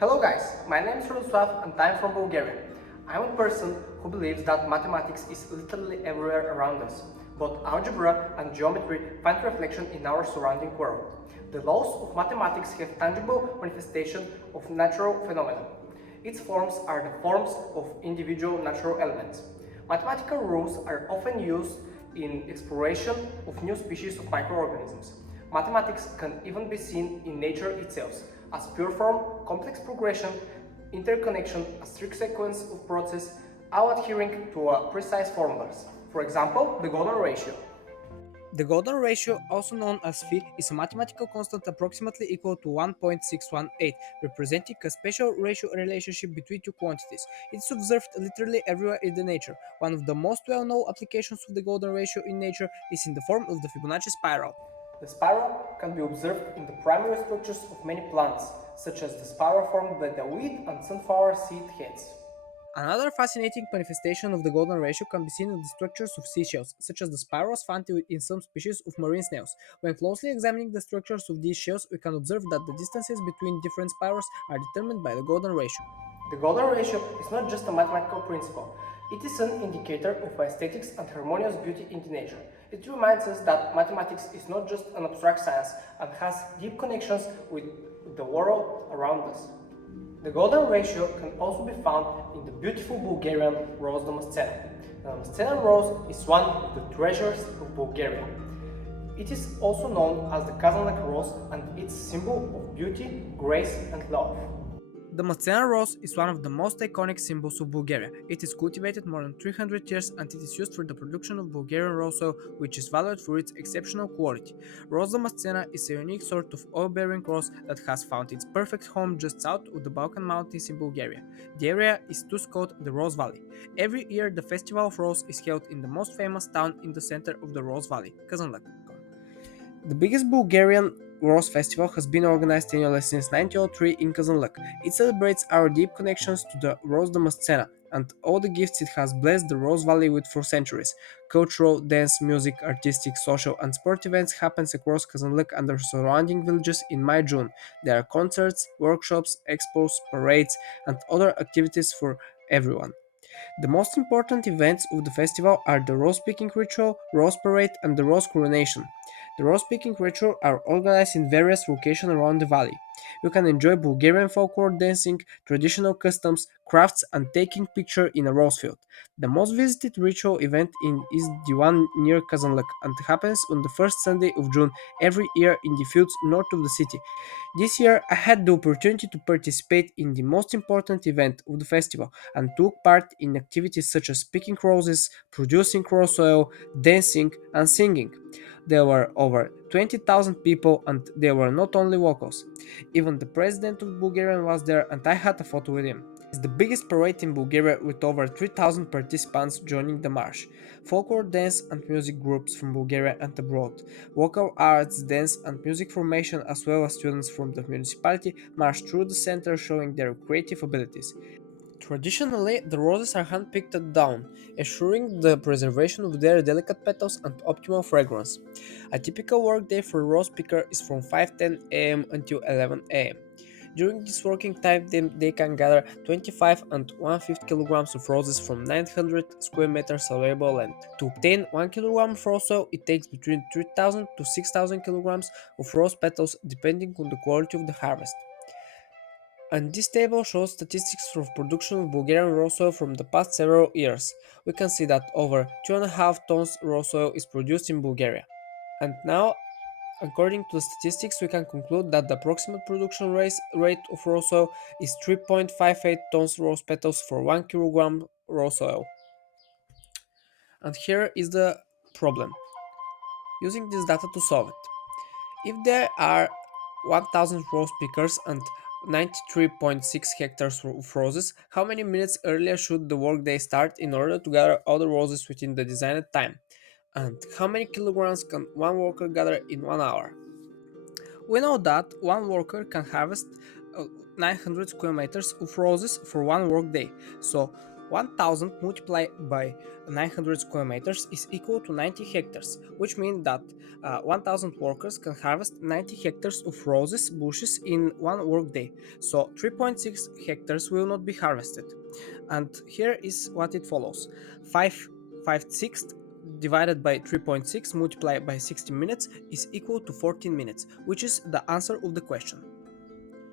Hello guys, my name is Radoslav and I'm from Bulgaria. I'm a person who believes that mathematics is literally everywhere around us. Both algebra and geometry find reflection in our surrounding world. The laws of mathematics have tangible manifestation of natural phenomena. Its forms are the forms of individual natural elements. Mathematical rules are often used in exploration of new species of microorganisms. Mathematics can even be seen in nature itself, as pure form, complex progression, interconnection, a strict sequence of processes, all adhering to precise formulas. For example, the Golden ratio. The Golden ratio, also known as phi, is a mathematical constant approximately equal to 1.618, representing a special ratio relationship between two quantities. It is observed literally everywhere in the nature. One of the most well-known applications of the Golden ratio in nature is in the form of the Fibonacci spiral. The spiral can be observed in the primary structures of many plants, such as the spiral formed by the wheat and sunflower seed heads. Another fascinating manifestation of the Golden ratio can be seen in the structures of seashells, such as the spirals found in some species of marine snails. When closely examining the structures of these shells, we can observe that the distances between different spirals are determined by the Golden ratio. The Golden ratio is not just a mathematical principle, it is an indicator of aesthetics and harmonious beauty in the nature. It reminds us that mathematics is not just an abstract science and has deep connections with the world around us. The Golden ratio can also be found in the beautiful Bulgarian rose Damascena. The Damascena rose is one of the treasures of Bulgaria. It is also known as the Kazanlak rose and its symbol of beauty, grace and love. The Macena rose is one of the most iconic symbols of Bulgaria. It is cultivated more than 300 years and it is used for the production of Bulgarian rose oil, which is valued for its exceptional quality. Rosa Macena is a unique sort of oil-bearing rose that has found its perfect home just south of the Balkan Mountains in Bulgaria. The area is thus called the Rose Valley. Every year, the Festival of Rose is held in the most famous town in the center of the Rose Valley, Kazanlak. The biggest Bulgarian Rose Festival has been organized annually since 1903 in Kazanlak. It celebrates our deep connections to the Rose Damascena and all the gifts it has blessed the Rose Valley with for centuries. Cultural, dance, music, artistic, social, and sport events happens across Kazanlak and the surrounding villages in May-June. There are concerts, workshops, expos, parades, and other activities for everyone. The most important events of the festival are the rose picking ritual, rose parade, and the rose coronation. The rose picking ritual are organized in various locations around the valley. You can enjoy Bulgarian folklore dancing, traditional customs, crafts, and taking picture in a rose field. The most visited ritual event is the one near Kazanlak and happens on the first Sunday of June every year in the fields north of the city. This year, I had the opportunity to participate in the most important event of the festival and took part in activities such as picking roses, producing rose oil, dancing, and singing. There were over 20,000 people, and they were not only locals. Even the president of Bulgaria was there, and I had a photo with him. It's the biggest parade in Bulgaria with over 3,000 participants joining the march. Folklore dance and music groups from Bulgaria and abroad, local arts, dance and music formation as well as students from the municipality march through the center showing their creative abilities. Traditionally, the roses are hand-picked at dawn, ensuring the preservation of their delicate petals and optimal fragrance. A typical workday for a rose picker is from 5:10 a.m. until 11 a.m. During this working time, they can gather 25 and 1/5 kilograms of roses from 900 square meters available land. To obtain 1 kilogram of rose oil, it takes between 3,000 to 6,000 kilograms of rose petals depending on the quality of the harvest. And this table shows statistics for production of Bulgarian rose oil from the past several years. We can see that over 2.5 tons rose oil is produced in Bulgaria. And now, according to the statistics, we can conclude that the approximate production rate of rose oil is 3.58 tons rose petals for 1 kilogram rose oil. And here is the problem. Using this data to solve it. If there are 1000 rose pickers and 93.6 hectares of roses, how many minutes earlier should the workday start in order to gather all the roses within the designed time? And how many kilograms can one worker gather in 1 hour? We know that one worker can harvest 900 square meters of roses for one workday. So 1000 multiplied by 900 square meters is equal to 90 hectares, which means that 1000 workers can harvest 90 hectares of roses bushes in one workday. So 3.6 hectares will not be harvested. And here is what it follows: 5/6 divided by 3.6 multiplied by 60 minutes is equal to 14 minutes, which is the answer of the question.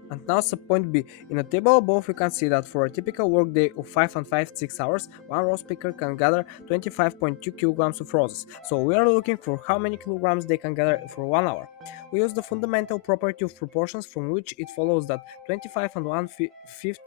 And now subpoint B. In a table above, you can see that for a typical workday of 5 and 6 hours, one rose picker can gather 25.2 kilograms of roses. So we are looking for how many kilograms they can gather for 1 hour. We use the fundamental property of proportions, from which it follows that 25 and 1/5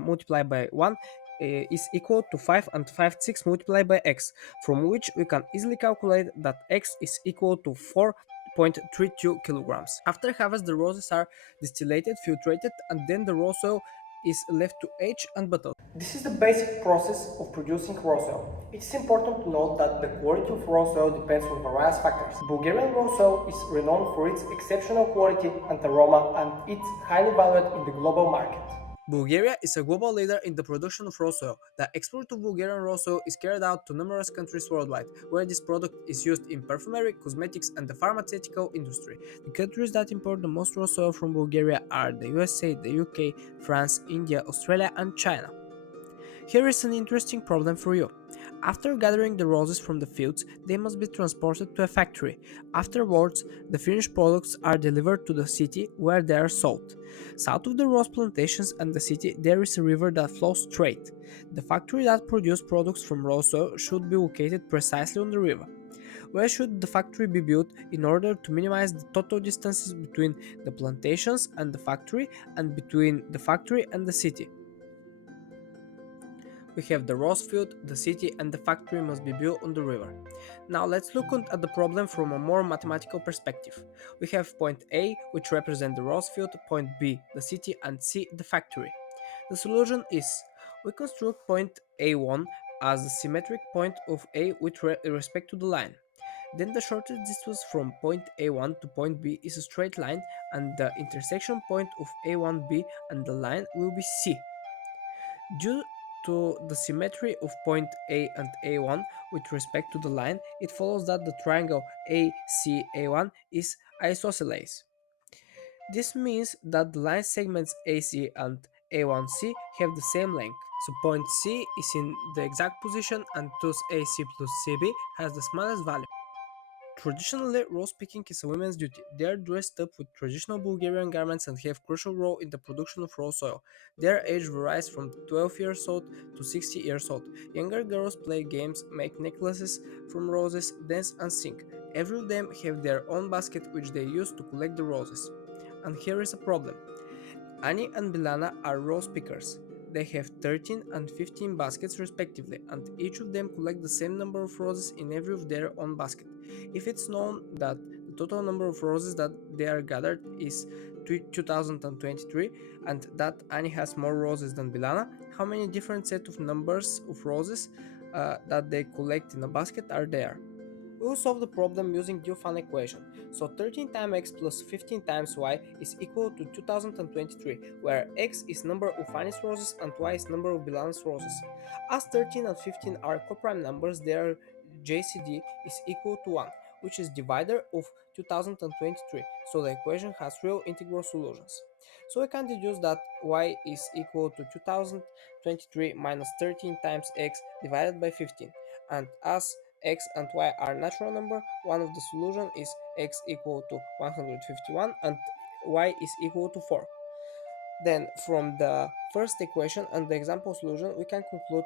multiplied by 1 is equal to 5 and 5/6 multiplied by x, from which we can easily calculate that x is equal to 4.32 kilograms. After harvest, the roses are distillated, filtrated, and then the rose oil is left to age and bottle. This is the basic process of producing rose oil. It is important to note that the quality of rose oil depends on various factors. Bulgarian rose oil is renowned for its exceptional quality and aroma, and it's highly valued in the global market. Bulgaria is a global leader in the production of rose oil. The export of Bulgarian rose oil is carried out to numerous countries worldwide, where this product is used in perfumery, cosmetics, and the pharmaceutical industry. The countries that import the most rose oil from Bulgaria are the USA, the UK, France, India, Australia, and China. Here is an interesting problem for you. After gathering the roses from the fields, they must be transported to a factory. Afterwards, the finished products are delivered to the city where they are sold. South of the rose plantations and the city, there is a river that flows straight. The factory that produces products from rose oil should be located precisely on the river. Where should the factory be built in order to minimize the total distances between the plantations and the factory, and between the factory and the city? We have the rose field, the city, and the factory must be built on the river. Now let's look at the problem from a more mathematical perspective. We have point A, which represents the rose field, point B, the city, and C, the factory. The solution is: we construct point A1 as the symmetric point of A with respect to the line. Then the shortest distance from point A1 to point B is a straight line, and the intersection point of A1B and the line will be C. Due to the symmetry of point A and A1 with respect to the line, it follows that the triangle ACA1 is isosceles. This means that the line segments AC and A1C have the same length, so point C is in the exact position, and thus AC plus CB has the smallest value. Traditionally, rose picking is a women's duty. They are dressed up with traditional Bulgarian garments and have crucial role in the production of rose oil. Their age varies from 12 years old to 60 years old. Younger girls play games, make necklaces from roses, dance and sing. Every of them have their own basket which they use to collect the roses. And here is a problem. Ani and Bilana are rose pickers. They have 13 and 15 baskets respectively, and each of them collect the same number of roses in every of their own basket. If it's known that the total number of roses that they are gathered is 2023, and that Ani has more roses than Bilana, how many different set of numbers of roses that they collect in a basket are there? We will solve the problem using Diophant equation. So 13 times x plus 15 times y is equal to 2023, where x is number of Ani's roses and y is number of Bilana's roses. As 13 and 15 are coprime numbers, their JCD is equal to 1, which is divisor of 2023, so the equation has real integral solutions. So we can deduce that y is equal to 2023 minus 13 times x divided by 15, and as x and y are natural number, one of the solution is x equal to 151 and y is equal to 4. Then from the first equation and the example solution, we can conclude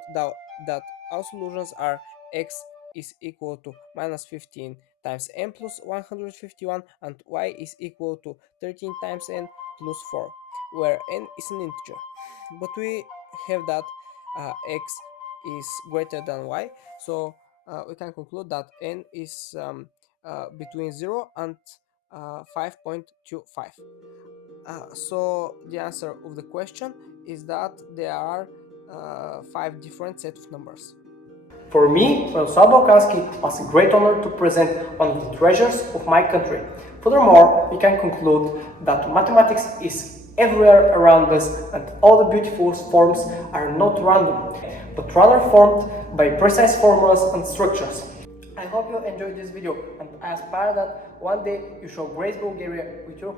that our solutions are x is equal to minus 15 times n plus 151 and y is equal to 13 times n plus 4, where n is an integer. But we have that x is greater than y, so we can conclude that n is between 0 and 5.25. So the answer of the question is that there are 5 different sets of numbers. For me, Mirosław Balkanski was a great honor to present one of the treasures of my country. Furthermore, we can conclude that mathematics is everywhere around us and all the beautiful forms are not random. but rather formed by precise formulas and structures. I hope you enjoyed this video, and I aspire that one day you shall grace Bulgaria with your